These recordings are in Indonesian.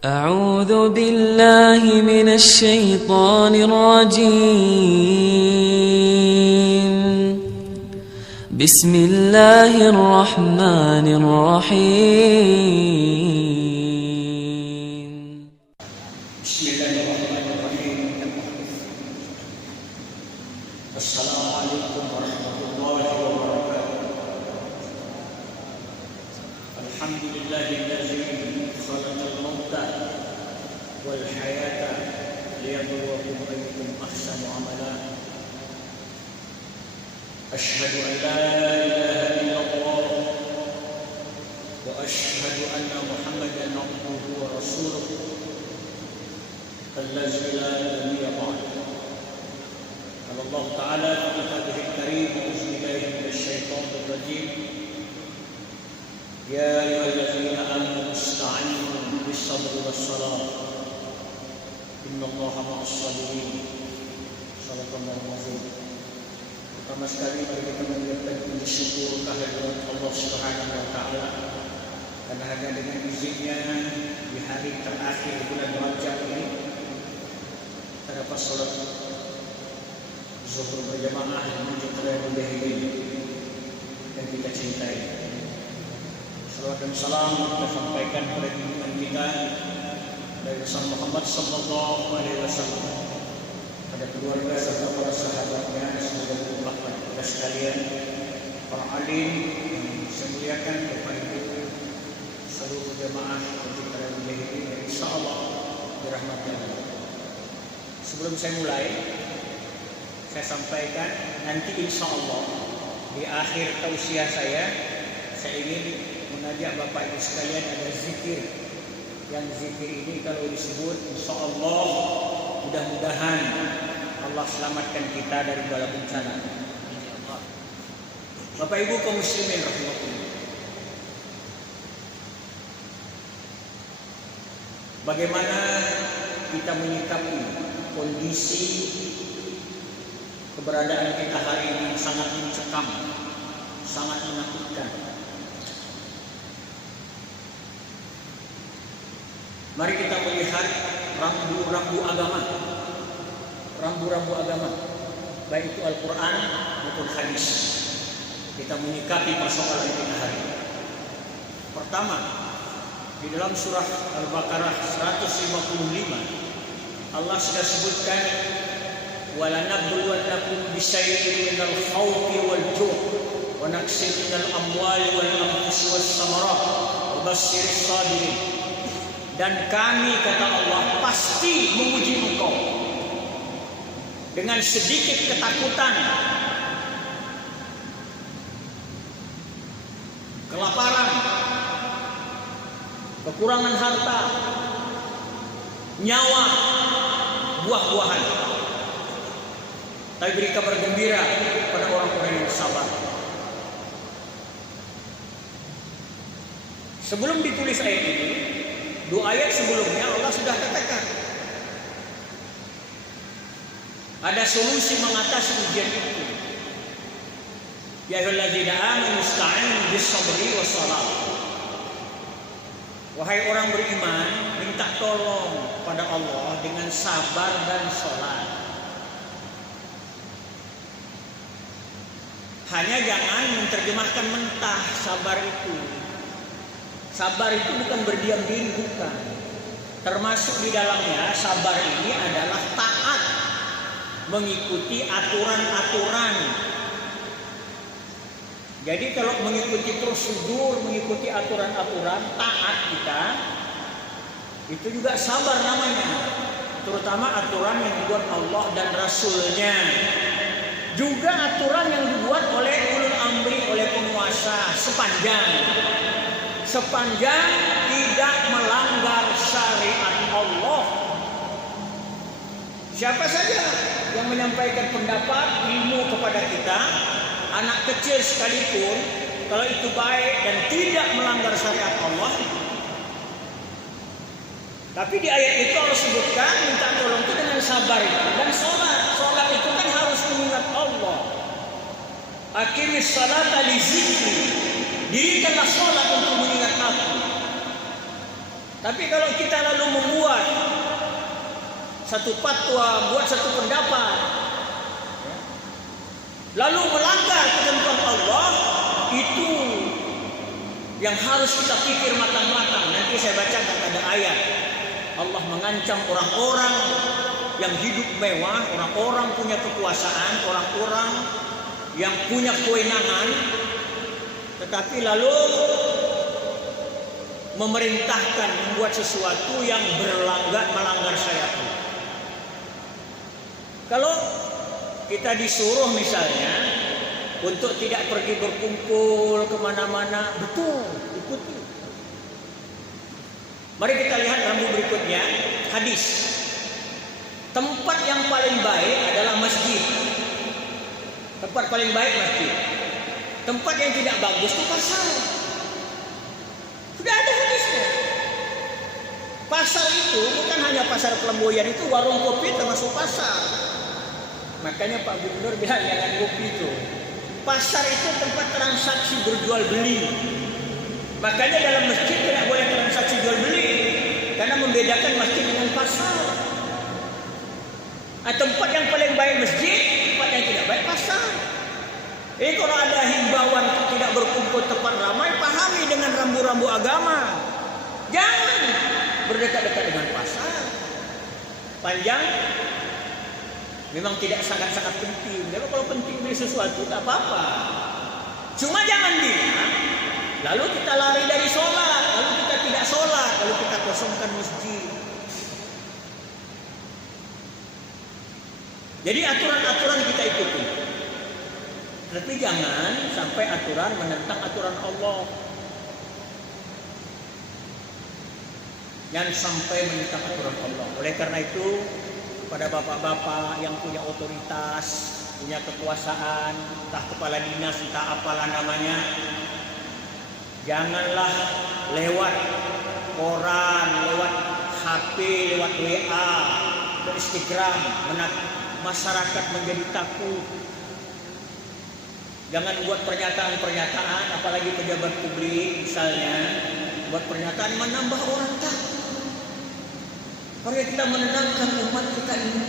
أعوذ بالله من الشيطان الرجيم. بسم الله الرحمن الرحيم. بسم الله الرحمن الرحيم. السلام عليكم ورحمة الله وبركاته. الحمد لله الذي خلق الموت والحياة ليبلوكم أيكم أحسن عملا. أشهد أن لا إله إلا الله وأشهد أن محمدا عبده ورسوله الذي لا نبي بعده. قال الله تعالى في كتابه الكريم: أعوذ بالله من الشيطان الرجيم. يا أيها الذين آمنوا استعينوا بالصبر والصلاة إن الله مع الصابرين. صدق الله العظيم. Pertama sekali mari kita mengucapkan puji syukur kehadirat Allah Subhanahu wa taala, karena hanya dengan izinnya di hari terakhir bulan Rajab ini terdapat salat zuhur berjamaah menuju Riyadhul Baitullah yang kita cintai. Salawat dan salam kita sampaikan kepada junjungan kita dari Rasul Muhammad sallallahu alaihi wasallam, pada keluarga serta para sahabatnya, semoga berkah kita sekalian, para alim yang saya muliakan, Bapak Ibu, seluruh jemaah Masjid Riyadhul Baitullah, insyaallah dirahmati Allah. Sebelum saya mulai, saya sampaikan nanti insyaallah di akhir tausiah saya ingin mengajak Bapak Ibu sekalian ada zikir. Yang zikir ini kalau disebut insyaallah mudah-mudahan Allah selamatkan kita dari bala bencana. Bapak Ibu kaum muslimin rahimakumullah. Bagaimana kita menyikapi kondisi keberadaan kita hari ini sangat mencekam, sangat menakutkan. Mari kita melihat rambu-rambu agama, baik itu Al-Quran maupun hadis. Kita menyikapi persoalan kita hari ini. Pertama, di dalam surah Al-Baqarah 155 Allah sudah sebutkan وَلَنَبْلُوَنَّكُمْ بِشَيْءٍ مِنَ الْخَوْفِ وَالْجُوعِ وَنَقْصٍ مِنَ الْأَمْوَالِ وَالْأَنفُسِ وَالثَّمَرَاتِ وَبَشِّرِ الصَّابِرِينَ. Dan kami, kata Allah, pasti menguji engkau dengan sedikit ketakutan, kelaparan, kekurangan harta, nyawa, buah-buahan. Tapi beri kabar gembira pada orang-orang yang sabar. Sebelum ditulis ayat ini, 2 ayat sebelumnya Allah sudah katakan ada solusi mengatasi ujian itu. Ya ayyuhalladzina amanu ista'inu bis-sabri was-shalah. Wahai orang beriman, minta tolong pada Allah dengan sabar dan sholat. Hanya jangan menerjemahkan mentah sabar itu. Sabar itu bukan berdiam diri, bukan. Termasuk di dalamnya sabar ini adalah taat, mengikuti aturan-aturan. Jadi kalau mengikuti prosedur, mengikuti aturan-aturan, taat kita, itu juga sabar namanya. Terutama aturan yang dibuat Allah dan Rasulnya. Juga aturan yang dibuat oleh ulul amri, oleh penguasa, sepanjang tidak melanggar syariat Allah. Siapa saja yang menyampaikan pendapat ilmu kepada kita, anak kecil sekalipun, kalau itu baik dan tidak melanggar syariat Allah. Tapi di ayat itu Allah sebutkan minta tolong itu dengan sabar dan sholat. Sholat itu kan harus mengingat Allah. Aqimis salata li zikri. Dirikanlah sholat untuk mengingat aku. Tapi kalau kita lalu membuat satu fatwa, buat satu pendapat, lalu melanggar ketentuan Allah, itu yang harus kita pikir matang-matang. Nanti saya bacakan ada ayat. Allah mengancam orang-orang yang hidup mewah, orang-orang punya kekuasaan, orang-orang yang punya kewenangan, tetapi lalu memerintahkan membuat sesuatu yang melanggar syariat. Kalau kita disuruh misalnya untuk tidak pergi berkumpul kemana-mana, betul, ikuti. Mari kita lihat rambu berikutnya, hadis. Tempat yang paling baik adalah masjid. Tempat paling baik masjid. Tempat yang tidak bagus itu pasar. Sudah ada hadisnya. Pasar itu bukan hanya pasar Pelemboyan, itu warung kopi termasuk pasar. Makanya Pak Gubernur bilang jangan kopi itu. Pasar itu tempat transaksi berjual beli. Makanya dalam masjid tidak boleh transaksi jual beli, karena membedakan masjid dengan pasar. Tempat yang paling baik masjid, tempat yang tidak baik pasar. Kalau ada himbauan tidak berkumpul tempat ramai, pahami dengan rambu-rambu agama. Jangan berdekat-dekat dengan pasar. Panjang memang tidak sangat-sangat penting. Tapi kalau penting beli sesuatu tak apa-apa. Cuma jangan bilang lalu kita lari dari sholat, lalu kita tidak sholat, lalu kita kosongkan masjid. Jadi aturan-aturan kita ikuti. Tapi jangan sampai aturan menentang aturan Allah. Jangan sampai menentang aturan Allah. Oleh karena itu, pada bapak-bapak yang punya otoritas, punya kekuasaan, entah kepala dinas, entah apalah namanya, janganlah lewat koran, lewat HP, lewat WA, atau Instagram, masyarakat menjadi takut. Jangan buat pernyataan-pernyataan, apalagi pejabat publik misalnya, buat pernyataan menambah orang takut. Mari kita menenangkan umat kita ini.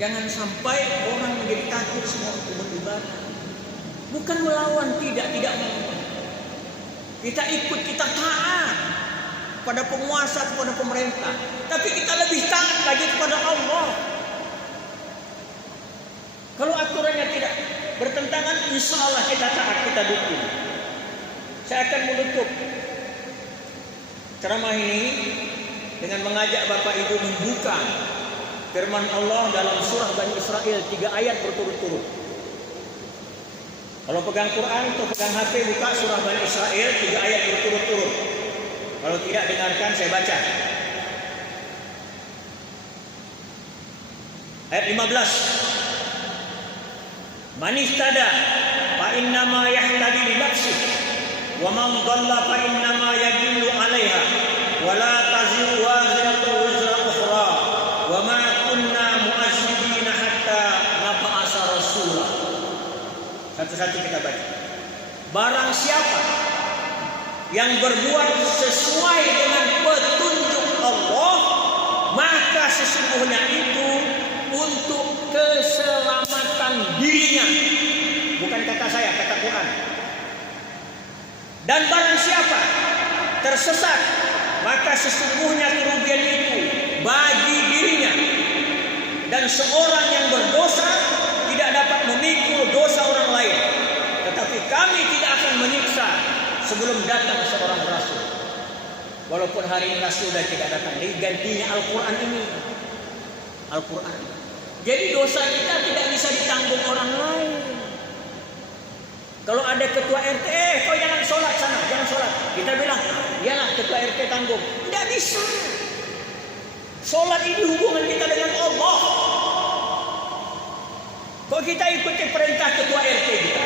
Jangan sampai orang menjadi takut semua untuk beribadah. Bukan melawan, tidak mau. Kita ikut, kita taat pada penguasa, kepada pemerintah. Tapi kita lebih taat lagi kepada Allah. Kalau aturannya tidak bertentangan, insya Allah kita taat, kita dukung. Saya akan menutup ceramah ini dengan mengajak Bapak Ibu membuka firman Allah dalam surah Bani Israel 3 ayat berturut-turut. Kalau pegang Quran atau pegang HP, buka surah Bani Israel 3 ayat berturut-turut. Kalau tidak, dengarkan saya baca. Ayat 15. Man ihtada fa innama yahtadi li nafsihi wa man dhalla fa innama yadillu 'alaiha wa la taziru waziratu wizra ukhra wa ma kunna mu'azzibina hatta nab'asa rasula. Satu-satu kita baca. Barang siapa yang berbuat sesuai dengan petunjuk Allah, maka sesungguhnya itu untuk keselamatan dirinya. Bukan kata saya, kata Quran. Dan barang siapa tersesat, maka sesungguhnya kerugian itu bagi dirinya. Dan seorang yang berdosa tidak dapat memikul dosa orang lain. Tetapi kami tidak akan menyiksa sebelum datang seorang rasul. Walaupun hari ini rasul sudah tidak datang, gantinya Al-Quran ini. Al-Quran. Jadi dosa kita tidak bisa ditanggung orang lain. Kalau ada ketua RT, kau jangan sholat sana, jangan sholat. Kita bilang, iyalah ketua RT tanggung. Tidak bisa. Sholat ini hubungan kita dengan Allah. Kok kita ikuti perintah ketua RT kita,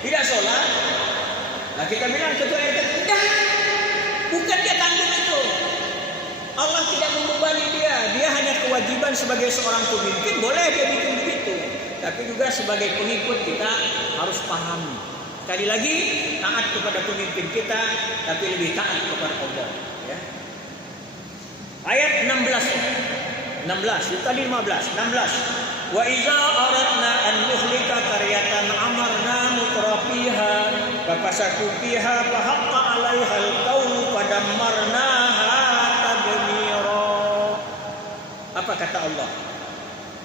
tidak sholat, nah kita bilang ketua RT, tidak. Bukan dia tanggung itu. Allah tidak membebani dia. Dia hanya kewajiban sebagai seorang pemimpin, boleh dia bikin begitu. Tapi juga sebagai pengikut kita harus pahami. Sekali lagi, taat kepada pemimpin kita, tapi lebih taat kepada Allah. Ya. Ayat 16, itu tadi 16. Wa iza aradna an nuhlika qaryatan amarna mutrafiha fafasaku fiha fa haqqa 'alaiha al-qawlu fadammarnaha tadmira. Apa kata Allah?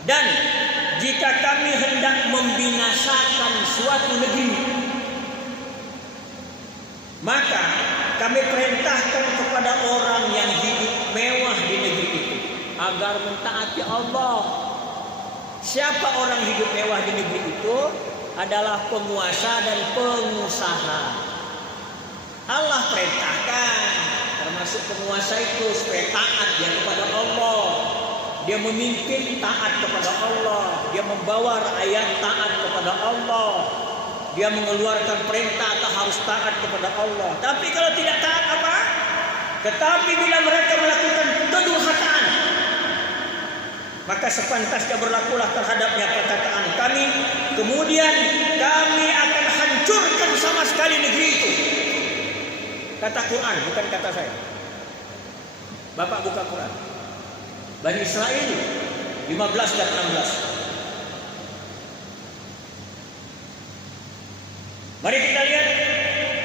Dan jika kami hendak membinasakan suatu negeri, maka kami perintahkan kepada orang yang hidup mewah di negeri itu agar mentaati Allah. Siapa orang hidup mewah di negeri itu? Adalah penguasa dan pengusaha. Allah perintahkan, termasuk penguasa itu supaya taat dia kepada Allah. Dia memimpin taat kepada Allah. Dia membawa rakyat taat kepada Allah. Dia mengeluarkan perintah atau harus taat kepada Allah. Tapi kalau tidak taat apa? Tetapi bila mereka melakukan kedurhakaan, maka sepantasnya berlakulah terhadapnya perkataan kami. Kemudian kami akan hancurkan sama sekali negeri itu. Kata Quran, bukan kata saya. Bapak buka Quran. Bani Israel 15 dan 16. Mari kita lihat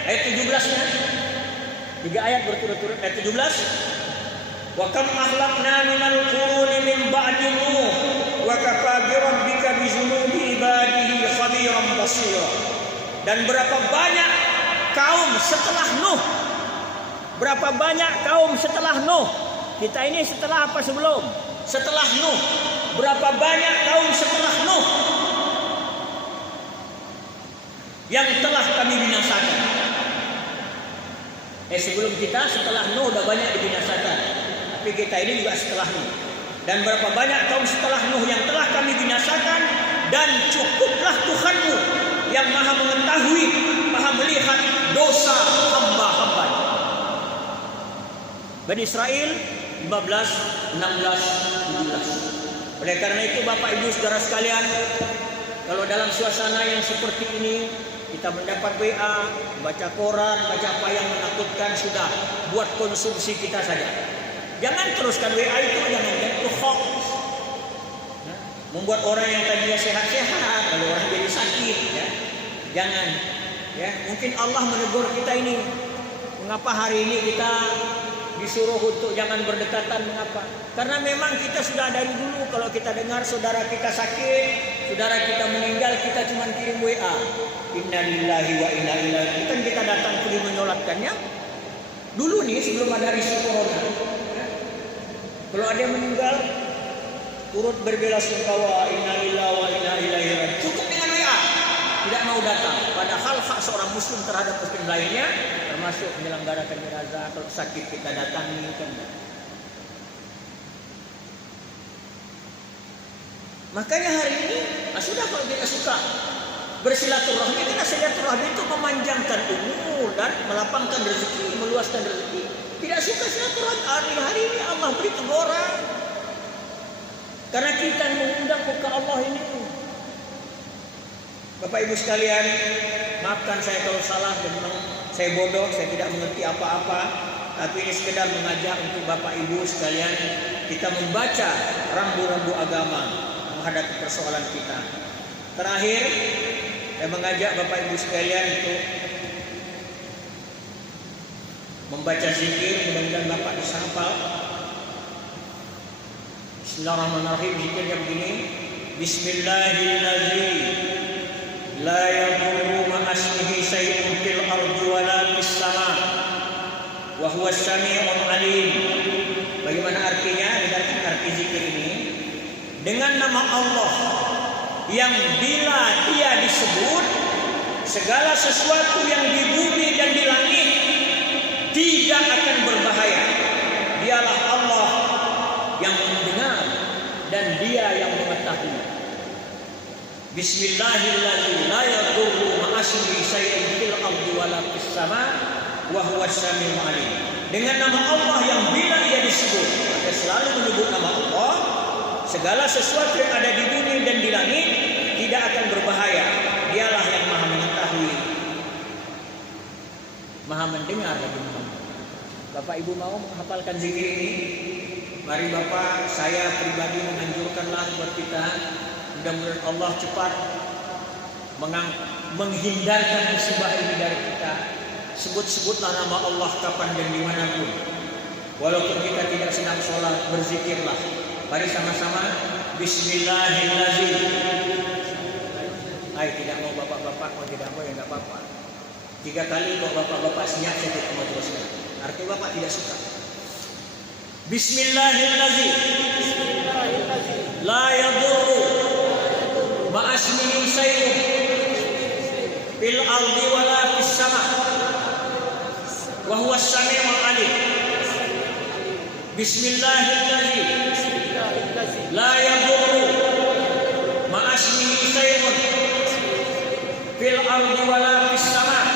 ayat 17-nya. 3 ayat berturut-turut. Ayat 17. Wa kam ahlakna minal quruni min ba'di Nuh wa kafa bi rabbika bi dzunubi ibadihi khabiran basira. Dan berapa banyak kaum setelah Nuh? Berapa banyak kaum setelah Nuh? Kita ini setelah apa sebelum? Setelah Nuh. Berapa banyak kaum setelah Nuh yang telah kami binasakan? Sebelum kita, setelah Nuh udah banyak dibinasakan. Tapi kita ini juga setelah Nuh. Dan berapa banyak kaum setelah Nuh yang telah kami binasakan. Dan cukuplah Tuhanmu yang maha mengetahui, maha melihat dosa hamba-hambanya. Bani Israel 15, 16, 17. Oleh karena itu Bapak Ibu Saudara sekalian, kalau dalam suasana yang seperti ini kita mendapat WA, baca koran, baca apa yang menakutkan, sudah buat konsumsi kita saja. Jangan teruskan WA itu, jangan itu hoax. Membuat orang yang tadinya sehat-sehat, lalu orang jadi sakit. Ya. Jangan. Ya, mungkin Allah menegur kita ini. Mengapa hari ini kita disuruh untuk jangan berdekatan? Mengapa? Karena memang kita sudah dari dulu kalau kita dengar saudara kita sakit, saudara kita meninggal, kita cuma kirim WA. Innalillahi wa inna ilaihi. Kan kita datang pergi menyolatkannya. Dulu nih sebelum ada isu corona. Kalau ada yang meninggal, turut berbelasungkawa, innalillahi wa inna ilaihi raji'un. Cukup dengan WA. Tidak mau datang. Padahal hak seorang muslim terhadap muslim lainnya, termasuk menyelenggarakan jenazah, kalau sakit kita datangi kan. Makanya hari ini sudah kalau kita suka bersilaturahmi, kita silaturahmi itu memanjangkan umur dan melapangkan rezeki, meluaskan rezeki. Tidak suka silaturahmi, hari ini Allah beri teguran. Karena kita mengundang ke Allah ini. Bapak Ibu sekalian, maafkan saya kalau salah dan memang saya bodoh, saya tidak mengerti apa-apa. Tapi ini sekedar mengajak untuk Bapak Ibu sekalian kita membaca rambu-rambu agama menghadapi persoalan kita. Terakhir, saya mengajak Bapak Ibu sekalian untuk membaca zikir, mudah-mudahan Bapak bisa hafal. Bismillahirrahmanirrahim, zikirnya begini. Bismillahirrahmanirrahim. La yadurru ma'asmihi syai'un fil ardi wa la fis sama' wa huwa as-sami'ul 'alim. Bagaimana artinya? Dengarkan arti zikir ini. Dengan nama Allah yang bila dia disebut, segala sesuatu yang di bumi dan di langit tidak akan berbahaya. Dialah Allah yang mendengar dan dia yang mengetahui. Bismillahirrahmanirrahim. La yadurru ma'asmihi syai'un fil ardi wa la fis sama' wa huwa as-sami'ul 'alim. Dengan nama Allah yang bila ia disebut, maka selalu menyebut nama Allah, segala sesuatu yang ada di bumi dan di langit tidak akan berbahaya. Dialah yang maha mengetahui. mendengar lagi Muhammad. Bapak Ibu mau menghafalkan zikir ini? Mari Bapak, saya pribadi menganjurkanlah buat kita. Mudah-mudahan Allah cepat menghindarkan musibah ini dari kita. Sebut-sebutlah nama Allah kapan dan dimanapun. Walaupun kita tidak sedang sholat, berzikirlah. Mari sama-sama. Bismillahirrahmanirrahim. Hai, tidak mau bapak-bapak, mau tidak mau ya nggak apa-apa. 3 kali kok bapak-bapak siap saya tidak mau teruskan. Artinya bapak tidak suka. Bismillahirrahmanirrahim. La yadurru ma'asmihi syai'un fil ardi wala fis sama' wa huwa as-sami'ul 'alim. Bismillahirrahmanirrahim. La yadurru ma'asmihi syai'un fil ardi wala fis sama'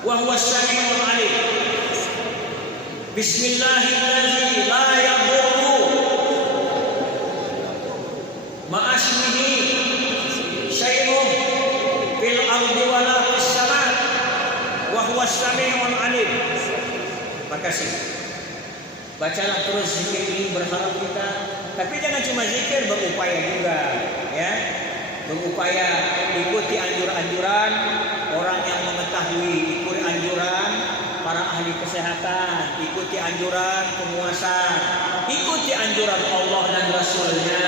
wa huwa as-sami'ul 'alim. Bismillahirrahmanirrahim. La yadurru ma'asmihi syai'un fil ardi wala fis sama' wa huwa as-sami'ul 'alim. Makasih. Bacalah terus zikir ini, berharap kita. Tapi jangan cuma zikir, berupaya juga, ya. Berupaya ikuti anjuran-anjuran orang yang mengetahui, ikuti anjuran para ahli kesehatan, ikuti anjuran penguasa, ikuti anjuran Allah dan Rasulnya.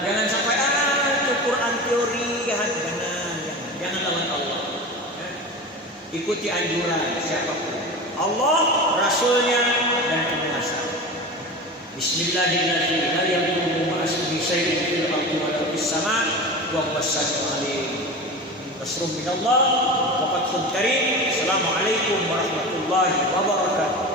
Jangan sampai itu Quran teori, jangan lawan Allah. Ya. Ikuti anjuran siapapun, Allah, Rasulnya dan penguasa. Bismillahirrahmanirrahim. La yadurru ma'asmihi syai'un fil ardi wala fis sama' wa huwa as-sami'ul 'alim. Nasrun minallah wa fathun karim. Assalamualaikum warahmatullahi wabarakatuh.